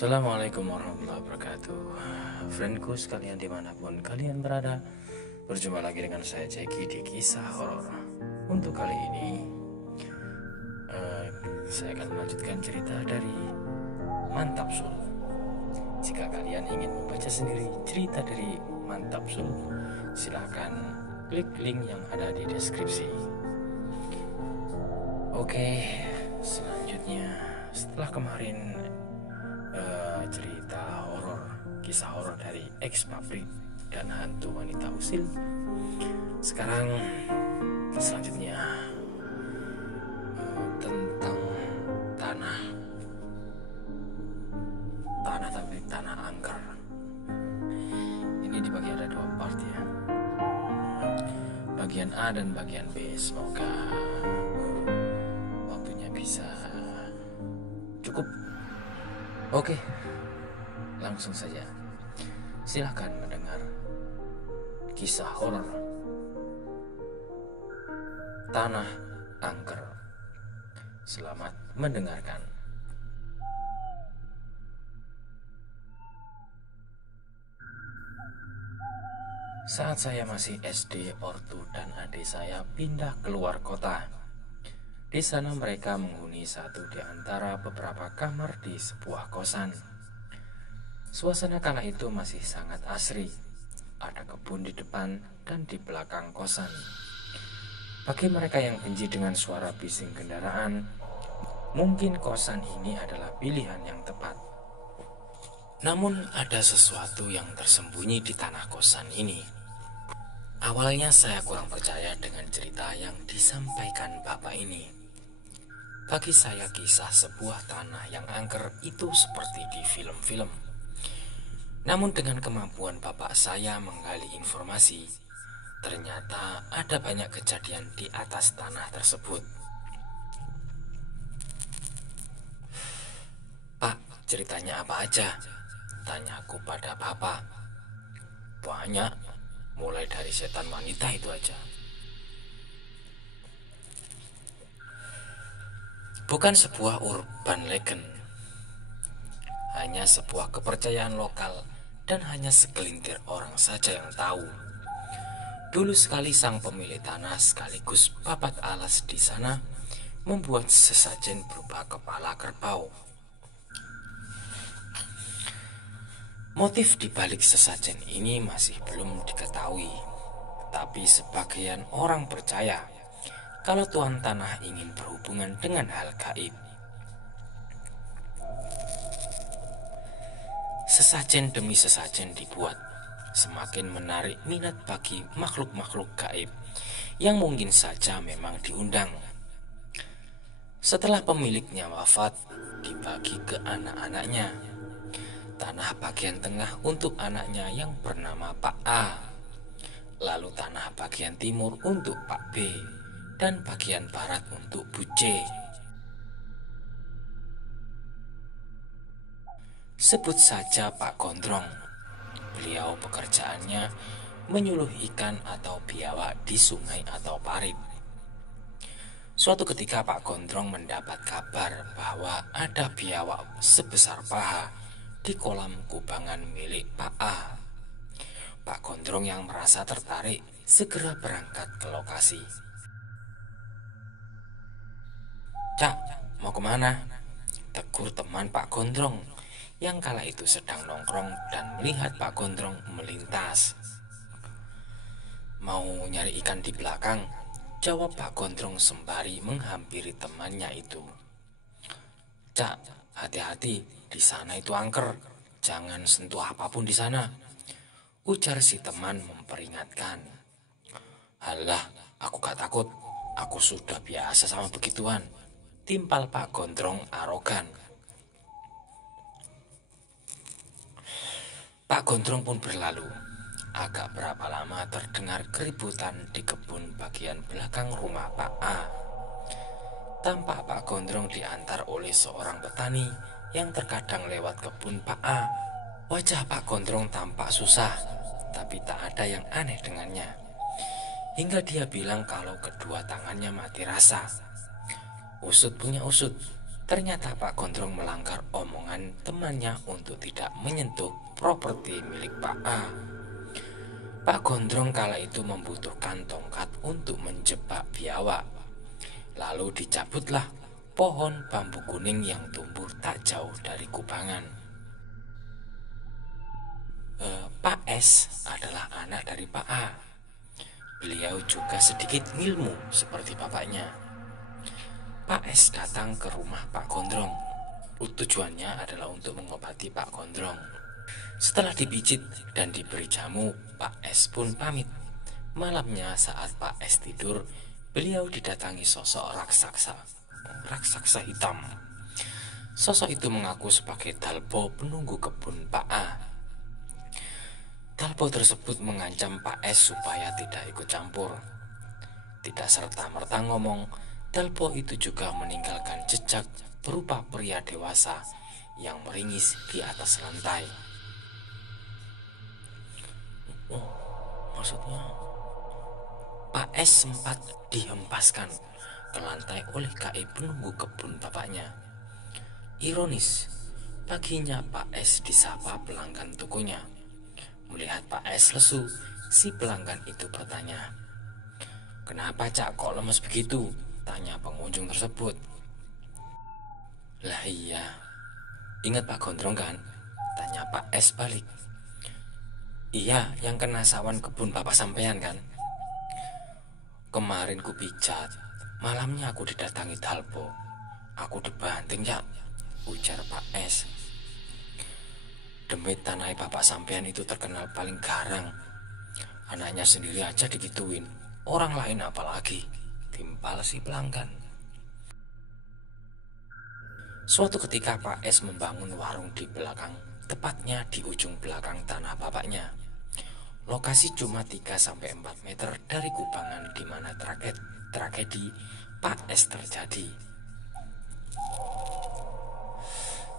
Assalamualaikum warahmatullahi wabarakatuh. Friendku sekalian dimanapun kalian berada, berjumpa lagi dengan saya Jeki di Kisah Horor. Untuk kali ini saya akan melanjutkan cerita dari Mantap Sul. Jika kalian ingin membaca sendiri cerita dari Mantap Sul, silahkan klik link yang ada di deskripsi. Oke, selanjutnya setelah kemarin cerita horor, kisah horor dari ex pabrik dan hantu wanita usil. Sekarang selanjutnya tentang tanah tapi tanah angker. Ini dibagi ada 2 part ya, bagian A dan bagian B. Semoga waktunya bisa cukup. Oke, langsung saja. Silahkan mendengar kisah horor Tanah Angker. Selamat mendengarkan. Saat saya masih SD, ortu dan adik saya pindah keluar kota. Di sana mereka menghuni satu di antara beberapa kamar di sebuah kosan. Suasana kala itu masih sangat asri. Ada kebun di depan dan di belakang kosan. Bagi mereka yang benci dengan suara bising kendaraan, mungkin kosan ini adalah pilihan yang tepat. Namun ada sesuatu yang tersembunyi di tanah kosan ini. Awalnya saya kurang percaya dengan cerita yang disampaikan bapak ini. Bagi saya kisah sebuah tanah yang angker itu seperti di film-film. Namun dengan kemampuan bapak saya menggali informasi, ternyata ada banyak kejadian di atas tanah tersebut. "Pak, ceritanya apa aja?" tanyaku pada bapak. "Banyak, mulai dari setan wanita itu aja." Bukan sebuah urban legend, hanya sebuah kepercayaan lokal dan hanya segelintir orang saja yang tahu. Dulu sekali sang pemilik tanah sekaligus papat alas di sana membuat sesajen berupa kepala kerbau. Motif di balik sesajen ini masih belum diketahui, tapi sebagian orang percaya kalau tuan tanah ingin berhubungan dengan hal gaib. Sesajen demi sesajen dibuat, semakin menarik minat bagi makhluk-makhluk gaib yang mungkin saja memang diundang. Setelah pemiliknya wafat, dibagi ke anak-anaknya. Tanah bagian tengah untuk anaknya yang bernama Pak A, lalu tanah bagian timur untuk Pak B, dan bagian barat untuk Bu C. Sebut saja Pak Gondrong. Beliau pekerjaannya menyuluh ikan atau biawak di sungai atau parit. Suatu ketika Pak Gondrong mendapat kabar bahwa ada biawak sebesar paha di kolam kubangan milik Pak A. Pak Gondrong yang merasa tertarik segera berangkat ke lokasi. "Cak, mau kemana?" tegur teman Pak Gondrong yang kala itu sedang nongkrong dan melihat Pak Gondrong melintas. "Mau nyari ikan di belakang," jawab Pak Gondrong sembari menghampiri temannya itu. "Cak, hati-hati, di sana itu angker. Jangan sentuh apapun di sana," ujar si teman memperingatkan. "Halah, aku gak takut. Aku sudah biasa sama begituan," timpal Pak Gondrong arogan. Pak Gondrong pun berlalu. Agak berapa lama terdengar keributan di kebun bagian belakang rumah Pak A. Tampak Pak Gondrong diantar oleh seorang petani yang terkadang lewat kebun Pak A. Wajah Pak Gondrong tampak susah, tapi tak ada yang aneh dengannya. Hingga dia bilang kalau kedua tangannya mati rasa. Usut punya usut, Ternyata Pak Gondrong melanggar omongan temannya untuk tidak menyentuh properti milik Pak A. Pak Gondrong kala itu membutuhkan tongkat untuk menjebak biawak. Lalu dicabutlah pohon bambu kuning yang tumbuh tak jauh dari kubangan. Pak S adalah anak dari Pak A. Beliau juga sedikit ngilmu seperti bapaknya. Pak S datang ke rumah Pak Gondrong. Tujuannya adalah untuk mengobati Pak Gondrong. Setelah dipijit dan diberi jamu, Pak S pun pamit. Malamnya saat Pak S tidur, beliau didatangi sosok raksasa hitam. Sosok itu mengaku sebagai Dalpo penunggu kebun Pak A. Dalpo tersebut mengancam Pak S supaya tidak ikut campur. Tidak serta-merta ngomong, Dalpo itu juga meninggalkan jejak berupa pria dewasa yang meringis di atas lantai. Maksudnya Pak S sempat dihempaskan ke lantai oleh KI penunggu kebun bapaknya. Ironis, paginya Pak S disapa pelanggan tokonya. Melihat Pak S lesu, si pelanggan itu bertanya, "Kenapa Cak kok lemes begitu?" tanya pengunjung tersebut. "Lah iya, ingat Pak Gondrong kan?" tanya Pak S balik. "Iya, yang kena sawan kebun bapak sampean kan? Kemarin ku pijat, malamnya aku didatangi Dalpo. Aku dibanting ya," ujar Pak S. "Demit tanah bapak sampean itu terkenal paling garang. Anaknya sendiri aja digituin, orang lain apalagi," timpal si pelanggan. Suatu ketika Pak S membangun warung di belakang, tepatnya di ujung belakang tanah bapaknya. Lokasi cuma 3-4 meter dari kubangan di mana tragedi Pak S terjadi.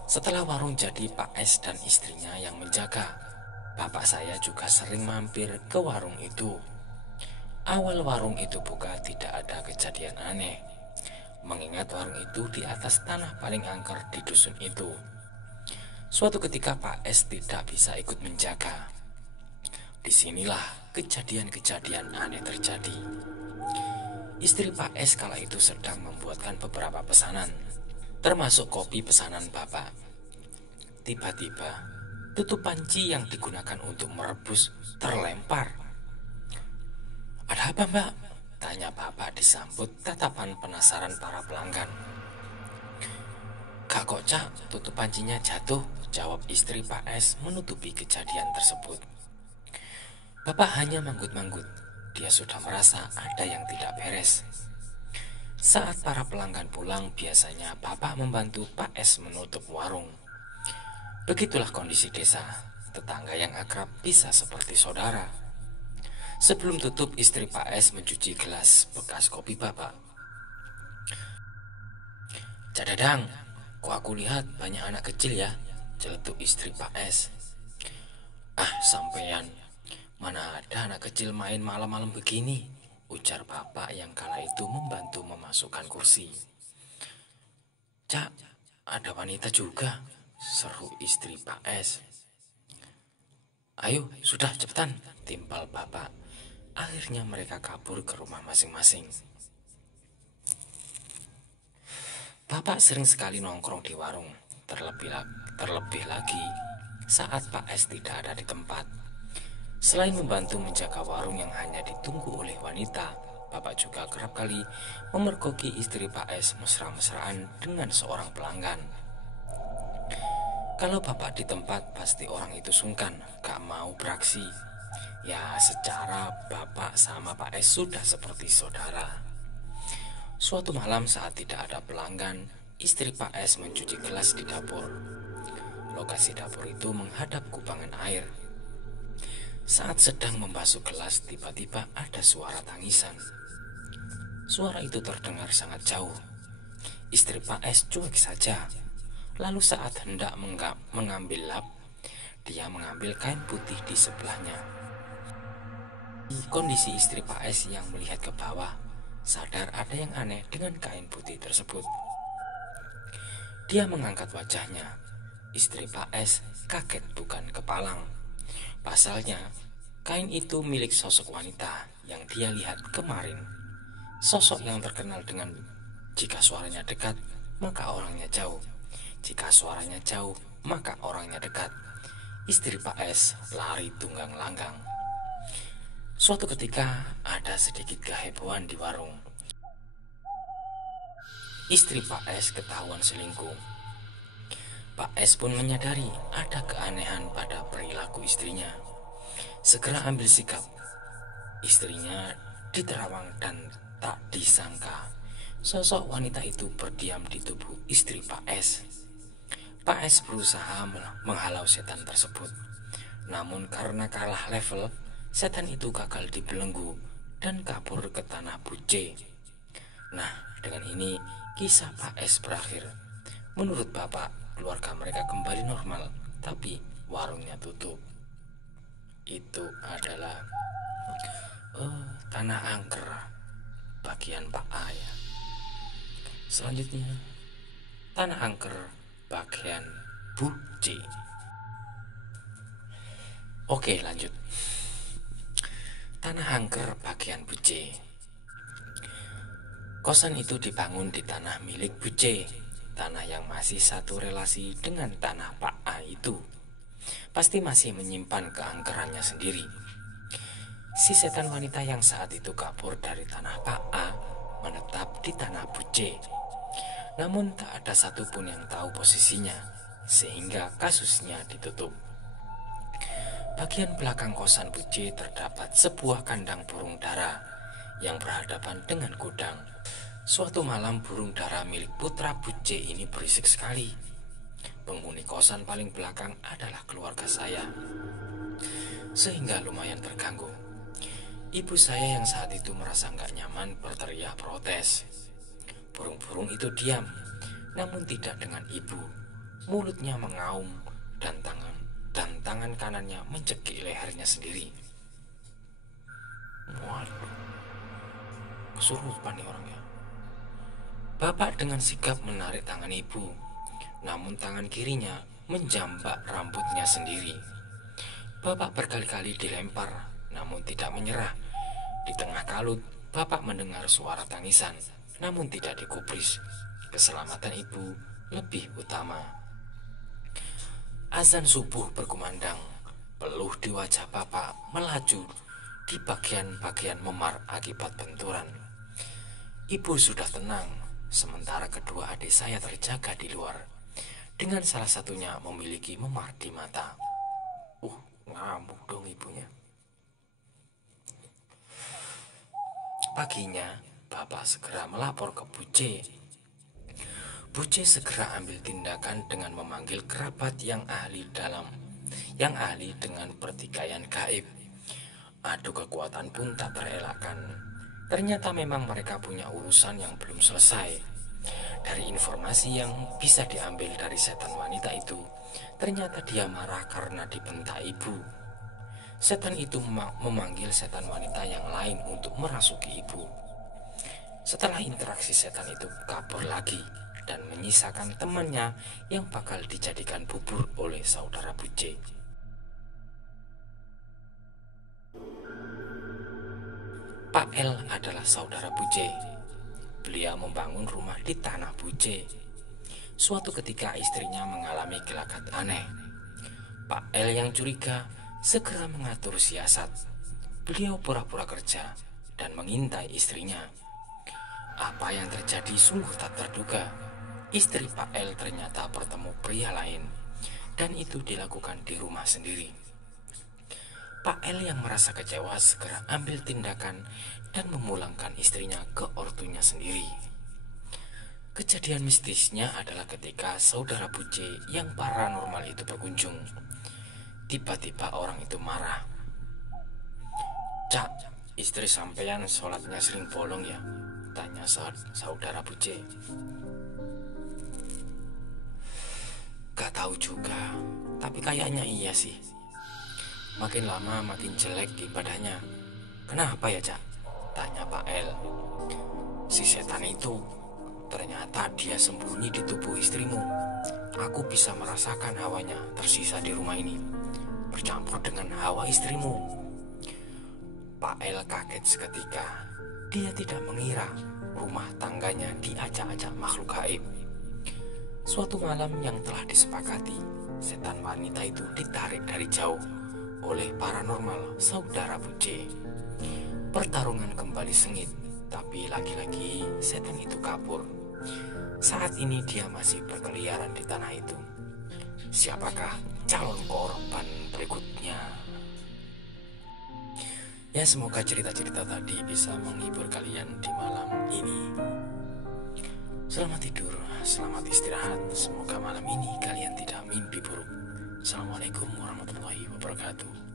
Setelah warung jadi, Pak S dan istrinya yang menjaga. Bapak saya juga sering mampir ke warung itu. Awal warung itu buka tidak ada kejadian aneh, mengingat warung itu di atas tanah paling angker di dusun itu. Suatu ketika Pak S tidak bisa ikut menjaga. Disinilah kejadian-kejadian aneh terjadi. Istri Pak S kala itu sedang membuatkan beberapa pesanan, termasuk kopi pesanan bapak. Tiba-tiba, tutup panci yang digunakan untuk merebus terlempar. "Ada apa, Mbak?" tanya bapak disambut tatapan penasaran para pelanggan. "Gak kok Cak, tutup pancinya jatuh," jawab istri Pak S menutupi kejadian tersebut. Bapak hanya manggut-manggut. Dia sudah merasa ada yang tidak beres. Saat para pelanggan pulang, biasanya bapak membantu Pak S menutup warung. Begitulah kondisi desa. Tetangga yang akrab bisa seperti saudara. Sebelum tutup, istri Pak S mencuci gelas bekas kopi bapak. "Cak Dadang, kok aku lihat banyak anak kecil ya?" celetuk istri Pak S. "Ah, sampean, mana ada anak kecil main malam-malam begini?" ujar bapak yang kala itu membantu memasukkan kursi. "Cak, ada wanita juga," seru istri Pak S. "Ayo, sudah cepetan," timpal bapak. Akhirnya mereka kabur ke rumah masing-masing. Bapak sering sekali nongkrong di warung, terlebih lagi saat Pak S tidak ada di tempat. Selain membantu menjaga warung yang hanya ditunggu oleh wanita, bapak juga kerap kali memergoki istri Pak S mesra-mesraan dengan seorang pelanggan. Kalau bapak di tempat, pasti orang itu sungkan, gak mau beraksi. Ya, secara bapak sama Pak S sudah seperti saudara. Suatu malam saat tidak ada pelanggan, istri Pak S mencuci gelas di dapur. Lokasi dapur itu menghadap kubangan air. Saat sedang membasuh gelas, tiba-tiba ada suara tangisan. Suara itu terdengar sangat jauh. Istri Pak S cuek saja. Lalu saat hendak mengambil lap, dia mengambil kain putih di sebelahnya. Kondisi istri Pak S yang melihat ke bawah, sadar ada yang aneh dengan kain putih tersebut. Dia mengangkat wajahnya. Istri Pak S kaget bukan kepalang. Pasalnya, kain itu milik sosok wanita yang dia lihat kemarin. Sosok yang terkenal dengan jika suaranya dekat, maka orangnya jauh. Jika suaranya jauh, maka orangnya dekat. Istri Pak S lari tunggang langgang. Suatu ketika ada sedikit kehebohan di warung. Istri Pak S ketahuan selingkuh. Pak S pun menyadari ada keanehan pada perilaku istrinya. Segera ambil sikap. Istrinya diterawang dan tak disangka sosok wanita itu berdiam di tubuh istri Pak S. Pak S berusaha menghalau setan tersebut. Namun karena kalah level, setan itu gagal dibelenggu dan kabur ke tanah Buce. Nah, dengan ini kisah Pak S berakhir. Menurut Bapak, keluarga mereka kembali normal, tapi warungnya tutup. Itu adalah Tanah Angker bagian Pak A ya. Selanjutnya Tanah Angker bagian Bu C. Oke, lanjut. Tanah Angker bagian Bu C. Kosan itu dibangun di tanah milik Bu C, tanah yang masih satu relasi dengan tanah Pak A itu. Pasti masih menyimpan keangkerannya sendiri. Si setan wanita yang saat itu kabur dari tanah Pak A menetap di tanah Bu C. Namun tak ada satupun yang tahu posisinya, sehingga kasusnya ditutup. Bagian belakang kosan Bu C terdapat sebuah kandang burung dara yang berhadapan dengan gudang. Suatu malam burung dara milik putra Bu C ini berisik sekali. Penghuni kosan paling belakang adalah keluarga saya, sehingga lumayan terganggu. Ibu saya yang saat itu merasa nggak nyaman berteriak protes. Burung-burung itu diam, namun tidak dengan ibu. Mulutnya mengaum dan tangan kanannya mencekik lehernya sendiri. Waduh, kesurupan nih orangnya. Bapak dengan sigap menarik tangan ibu, namun tangan kirinya menjambak rambutnya sendiri. Bapak berkali-kali dilempar, namun tidak menyerah. Di tengah kalut, Bapak mendengar suara tangisan, namun tidak digubris. Keselamatan ibu lebih utama. Azan subuh berkumandang, peluh di wajah Bapak melaju di bagian-bagian memar akibat benturan. Ibu sudah tenang, sementara kedua adik saya terjaga di luar, dengan salah satunya memiliki memar di mata. Ngamuk dong ibunya. Paginya, Bapak segera melapor ke Bu C. Bu C segera ambil tindakan dengan memanggil kerabat yang ahli dengan pertikaian gaib. Adu kekuatan pun tak terelakkan. Ternyata memang mereka punya urusan yang belum selesai. Dari informasi yang bisa diambil dari setan wanita itu, ternyata dia marah karena dibentak ibu. Setan itu memanggil setan wanita yang lain untuk merasuki ibu. Setelah interaksi, setan itu kabur lagi dan menyisakan temannya yang bakal dijadikan bubur oleh saudara Bu C. Pak L adalah saudara Bu C. Beliau membangun rumah di tanah Bu C. Suatu ketika istrinya mengalami gelagat aneh. Pak L yang curiga segera mengatur siasat. Beliau pura-pura kerja dan mengintai istrinya. Apa yang terjadi sungguh tak terduga. Istri Pak L ternyata bertemu pria lain, dan itu dilakukan di rumah sendiri. Pak L yang merasa kecewa segera ambil tindakan dan memulangkan istrinya ke ortunya sendiri. Kejadian mistisnya adalah ketika saudara Bu C yang paranormal itu berkunjung. Tiba-tiba orang itu marah. "Cak, istri sampean sholatnya sering bolong ya?" tanya saudara Bu C. "Gak tahu juga, tapi kayaknya iya sih. Makin lama makin jelek ibadahnya. Kenapa ya, Cak?" tanya Pak L. "Si setan itu Ternyata dia sembunyi di tubuh istrimu. Aku bisa merasakan hawanya tersisa di rumah ini, bercampur dengan hawa istrimu. Pak El kaget seketika. Dia tidak mengira rumah tangganya diacak-acak makhluk gaib. Suatu malam yang telah disepakati, setan wanita itu ditarik dari jauh oleh paranormal saudara Buce. Pertarungan kembali sengit, tapi lagi-lagi setan itu kabur. Saat ini dia masih berkeliaran di tanah itu. Siapakah calon korban berikutnya? Ya, semoga cerita-cerita tadi bisa menghibur kalian di malam ini. Selamat tidur, selamat istirahat. Semoga malam ini kalian tidak mimpi buruk. Assalamualaikum warahmatullahi wabarakatuh.